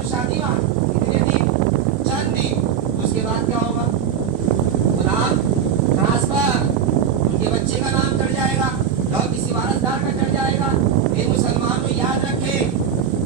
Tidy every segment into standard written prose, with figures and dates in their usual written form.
جو شادی وہاں کتنے دن؟ چند دن. اس کے بعد کیا ہوگا؟ نام ٹرانسفر، ان کے بچے کا نام چڑھ جائے گا اور کسی وارثدار کا چڑھ جائے گا. یہ مسلمانوں یاد رکھیں،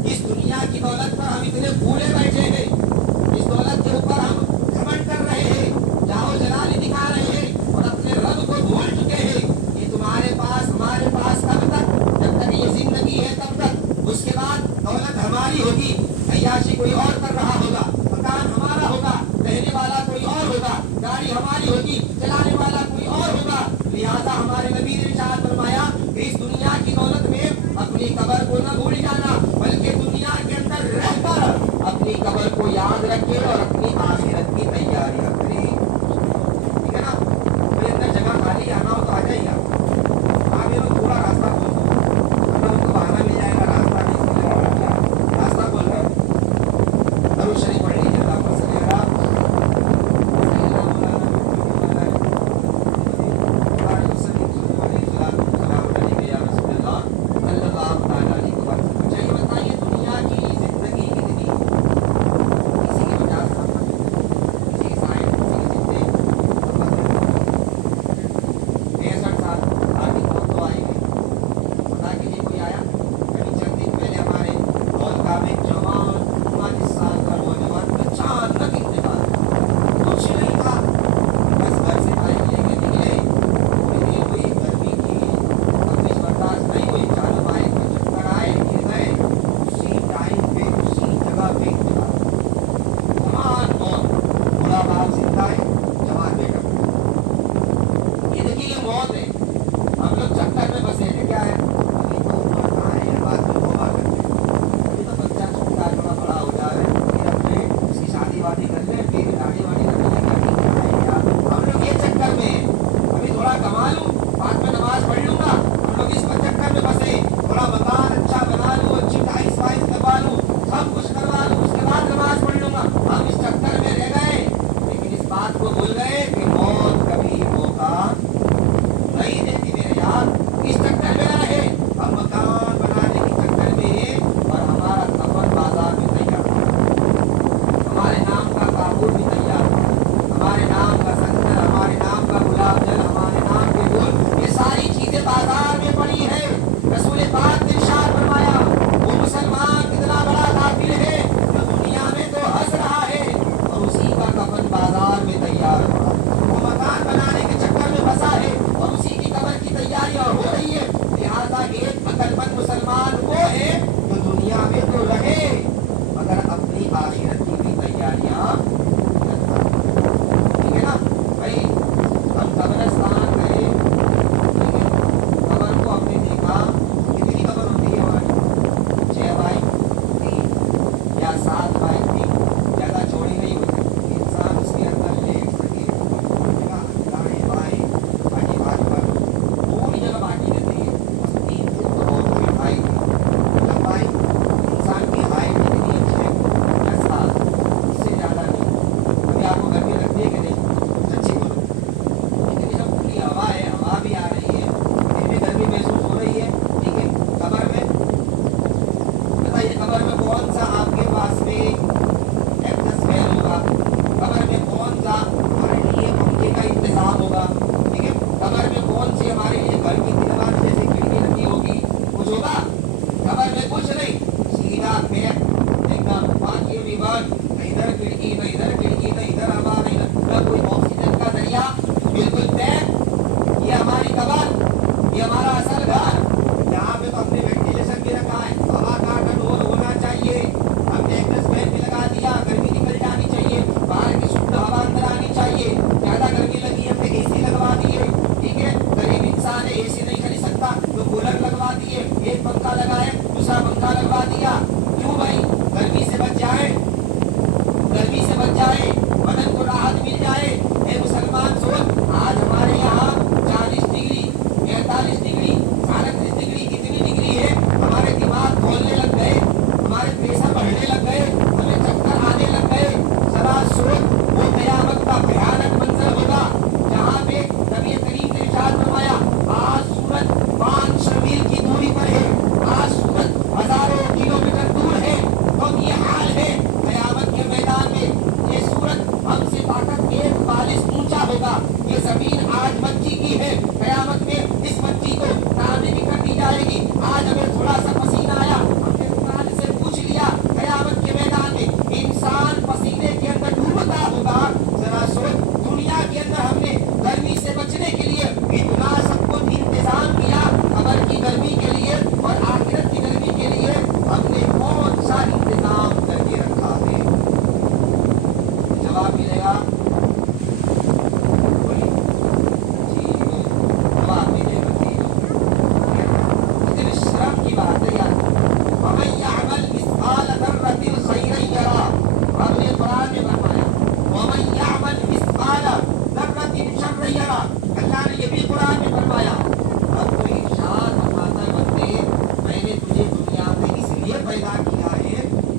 اس دنیا کی دولت پر ہم اتنے بھولے بیٹھے ہیں، اس دولت کے اوپر ہم گھمنڈ کر رہے ہیں، جاؤ جلالی دکھا رہے ہیں اور اپنے رب کو بھول چکے ہیں. یہ تمہارے پاس ہمارے پاس کب تک؟ جب تک یہ زندگی ہے تب تک. اس کے بعد دولت ہماری ہوگی، عیاشی کوئی اور کر رہا ہوگا، مکان ہمارا ہوگا، رہنے والا کوئی اور ہوگا، گاڑی ہماری ہوگی، چلانے والا کوئی اور ہوگا. لہٰذا ہمارے نبی نے ارشاد فرمایا کہ اس دنیا کی دولت میں اپنی قبر کو نہ بھول جانا، بلکہ دنیا کے اندر رہ کر اپنی قبر کو یاد رکھے اور اپنی آخرت کی تیاریاں کرے. ٹھیک ہے نا؟ کوئی اندر جگہ خالی آنا ہو تو آ جائیے آپ. آگے لوگ پورا راستہ کھول دو، اگر ان کو بہانا مل جائے گا راستہ نہیں کھولے گا، راستہ کھول گئے. درود شریف پڑھ لیجیے. اللہ صلی اللہ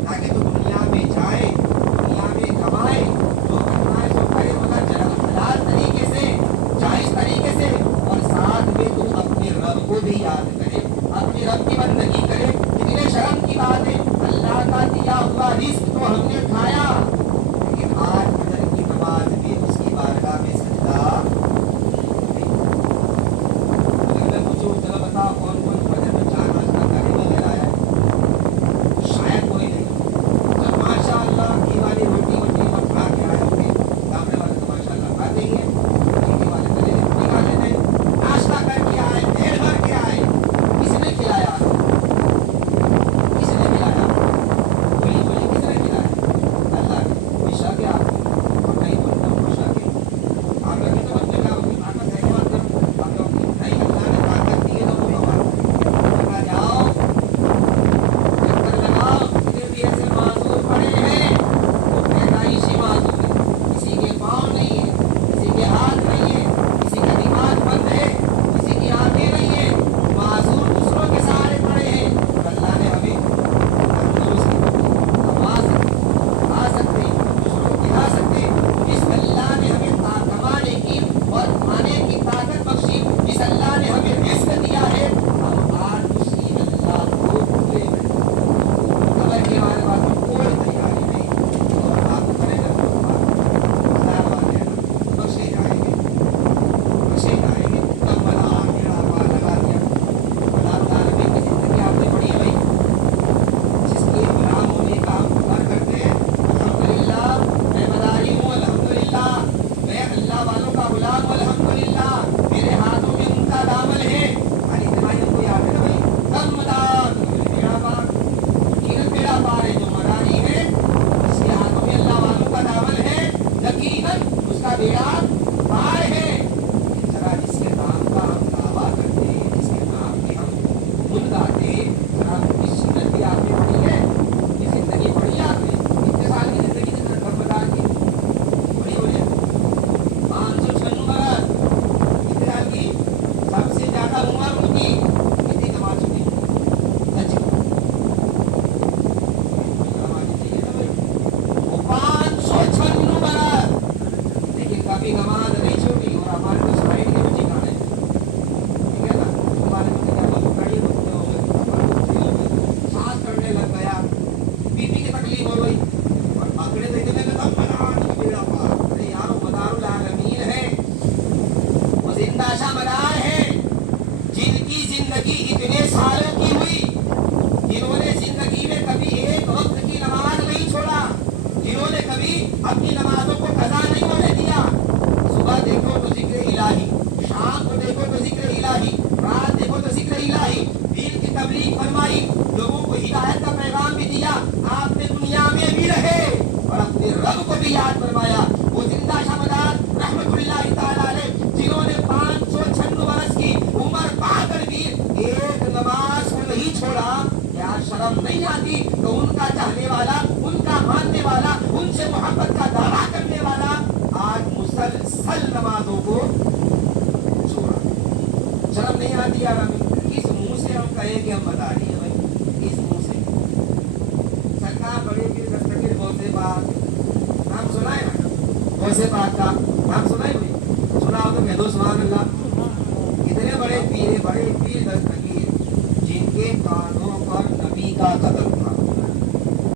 تاکہ تو دنیا میں جائے, دنیا میں کمائے, جو کرنا ہے سو کرے مگر حلال طریقے سے, جائز طریقے سے, اور ساتھ میں تو اپنے رب کو بھی یاد کرے, اپنے رب کی بندگی کرے. کتنے شرم کی بات ہے, اللہ کا دیا ہوا رزق تو ہم نے کھایا, لیکن آج فجر کی نماز میں اس کی بارگاہ میں سجدہ نہیں. اگر میں پوچھوں چلو بتاؤ کون کون فجر میں چار ناشتہ کرنے وغیرہ آیا ہے, شاید کوئی نہیں. جب ماشاء اللہ گھی والی روٹی ووٹی ہم کھا کے آئے ہوں گے, سامنے والے تو ماشاء اللہ کھاتے ہی ہیں, گھی والے پہلے روٹی کھا لیتے ہیں, ناشتہ کر کے آئے, پیٹ بھر کے آئے, کس نے کھلایا, کس نے کھلایا, بولی بولی کس نے کھلایا, اللہ نے. کوئی شک ہے آپ کو, اور نہیں بولتا ہوں کوئی شک ہے. آپ لوگ تو بچے کا ہوگی طاقت ہے, بات کرو آپ لوگ کی نہیں, اللہ نے طاقت دی ہے تو وہ بابا جاؤ چکر لگاؤ. کتنے بھی ایسے معذور پڑے ہیں وہ پیدائشی معذور ہیں, کسی کے پاؤں نہیں ہے, کسی کے ہاتھ نہیں ہے, کسی کا دماغ بند ہے, کسی کی آنکھیں نہیں ہے, معذور دوسروں کے سہارے پڑے ہیں. اور اللہ نے ہمیں تندرست کما سکتے, کھا سکتے, دوسروں کو کھلا سکتے, جس اللہ نے ہمیں کمانے کی اور کھانے کی طاقت بخشی, جس اللہ نے ہمیں رزق دیا ہے, ہم آج اسی اللہ کو بھولے ہوئے. خبر کہ ہمارے پاس میں کوئی تیاری نہیں, اور آپ کرے گا تو بخشے جائیں گے, بخشے جائیں گے. تب بڑا میرا پار لگا دیا. اللہ تعالیٰ نے کی زندگی آپ نے پڑھی ہے بھائی, جس کے غلام ہونے کا ہم فخر کرتے ہیں, الحمدللہ میں مداری ہوں, الحمدللہ میں اللہ والوں کا غلام ہوں, الحمدللہ میرے ہاتھوں میں ان کا دامن ہے. خالی اتنا ہی ہم کو یاد ہے نا بھائی, کم مدار میرا پار, یقیناً میرا پار ہے جو مداری ہے, اس کے ہاتھوں میں اللہ والوں کا دامن ہے, یقیناً اس کا بیڑا پار ہے. ذرا جس کے نام کا ہم دعویٰ کرتے ہیں, جس کے نام کے ہم گن گاتے ہیں, ذرا اس زندگی آپ نے پڑھی ہے, یہ زندگی پڑھی ہے آپ نے, کتنے سال کی زندگی جتنا کم مدار کی بڑی ہو جائے 596 برس, کتنے سال کی, سب سے زیادہ عمر ان کی کتنی کما چکی, سچ کمانی چاہیے نا بھائی, وہ 596 برس, لیکن کبھی نماز نہیں چھوٹی. اور ہمارے تو اسرائیل کے بچے کہاں ہیں, ٹھیک ہے نا, ہمارے بچے کیا بہت کڑی رکھتے ہو گئے, سانس کرنے لگ گیا, بی پی کی تکلیف ہو گئی, اور اگلے دیکھنے لگا تب مدار بیڑا پار. ارے یار وہ مدار العالمین ہے, وہ زندہ شاہ مدار ہے, جن کی زندگی اتنے سالوں کی ہوئی, جنہوں نے زندگی میں کبھی ایک وقت کی نماز نہیں چھوڑا, جنہوں نے کبھی اپنی نمازوں کو قضا نہیں ہونے دیا. صبح دیکھو تو ذکر الہی, شام کو دیکھو تو ذکر الہی, رات دیکھو تو ذکر الہی, دین کی تبلیغ فرمائی, لوگوں کو ہدایت کا پیغام بھی دیا, آپ نے دنیا میں بھی رہے اور اپنے رب کو بھی یاد فرمایا. وہ زندہ شاہ مدار رحمت اللہ تعالیٰ علیہ, جنہوں نے 596 برس کی عمر پا کر بھی ایک نماز کو نہیں چھوڑا, کیا شرم نہیں آتی تو ان کا چاہنے والا, ان کا ماننے والا, ان سے محبت کا دعویٰ کرنے والا آج مسلسل نمازوں کو چھوڑا. شرم نہیں آتی یار ہمیں, کس منہ سے ہم کہیں کہ ہم مداری ہیں بھائی, کس منہ سے. سرکار بڑے پیر دستگیر غوث پاک نام سنا ہے نا, غوث پاک کا نام سنا ہے بھائی, سنا ہو تو کہہ دو سبحان اللہ. اتنے بڑے پیر دستگیر جن کے کانوں پر نبی کا قدم